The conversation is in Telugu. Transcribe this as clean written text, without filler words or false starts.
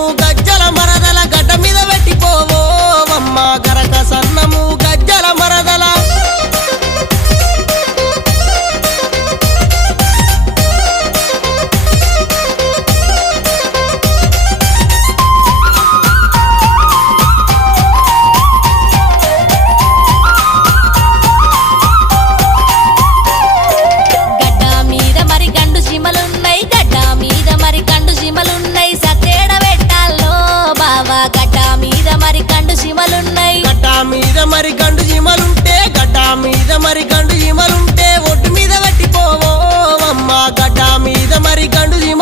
సన్నము గజ్జల మరదల గడ్డ మీద పెట్టిపోవో అమ్మ గరక సన్నము గజ్జల మరదల మరి గండు జీమలుంటే గడ్డ మీద మరి గండు జీమలుంటే ఒడ్డు మీద పెట్టిపోవో అమ్మ గడ్డ మీద మరి గండు జీమ